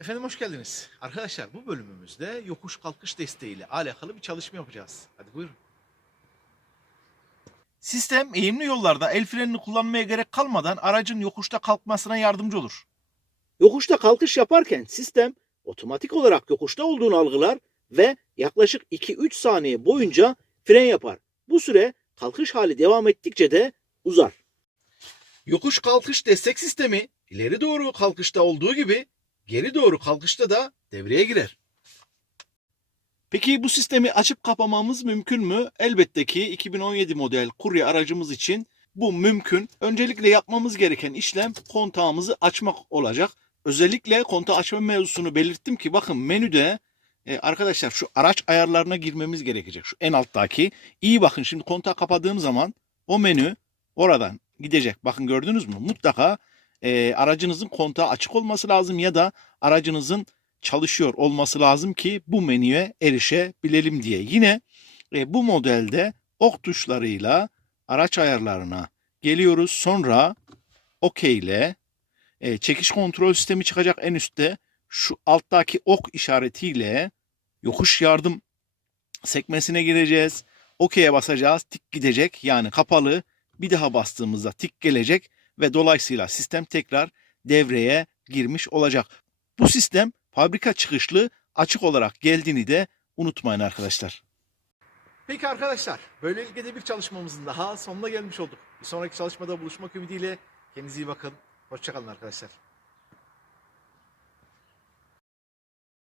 Efendim hoş geldiniz. Arkadaşlar bu bölümümüzde yokuş kalkış desteğiyle alakalı bir çalışma yapacağız. Hadi buyurun. Sistem eğimli yollarda el frenini kullanmaya gerek kalmadan aracın yokuşta kalkmasına yardımcı olur. Yokuşta kalkış yaparken sistem otomatik olarak yokuşta olduğunu algılar ve yaklaşık 2-3 saniye boyunca fren yapar. Bu süre kalkış hali devam ettikçe de uzar. Yokuş kalkış destek sistemi ileri doğru kalkışta olduğu gibi geri doğru kalkışta da devreye girer. Peki bu sistemi açıp kapamamız mümkün mü? Elbette ki 2017 model kurye aracımız için bu mümkün. Öncelikle yapmamız gereken işlem kontağımızı açmak olacak. Özellikle kontağı açma mevzusunu belirttim ki bakın menüde e, arkadaşlar şu araç ayarlarına girmemiz gerekecek. Şu en alttaki. İyi bakın şimdi kontağı kapadığım zaman o menü oradan gidecek. Bakın gördünüz mü? Mutlaka e, aracınızın kontağı açık olması lazım ya da aracınızın çalışıyor olması lazım ki bu menüye erişebilelim diye. Yine e, bu modelde ok tuşlarıyla araç ayarlarına geliyoruz. Sonra OK ile e, çekiş kontrol sistemi çıkacak en üstte. Şu alttaki ok işaretiyle yokuş yardım sekmesine gireceğiz. OK'ye basacağız. Tik gidecek yani kapalı. Bir daha bastığımızda tik gelecek ve dolayısıyla sistem tekrar devreye girmiş olacak. Bu sistem fabrika çıkışlı açık olarak geldiğini de unutmayın arkadaşlar. Peki arkadaşlar, böylelikle de bir çalışmamızın daha sonuna gelmiş olduk. Bir sonraki çalışmada buluşmak ümidiyle kendinize iyi bakın. Hoşçakalın arkadaşlar.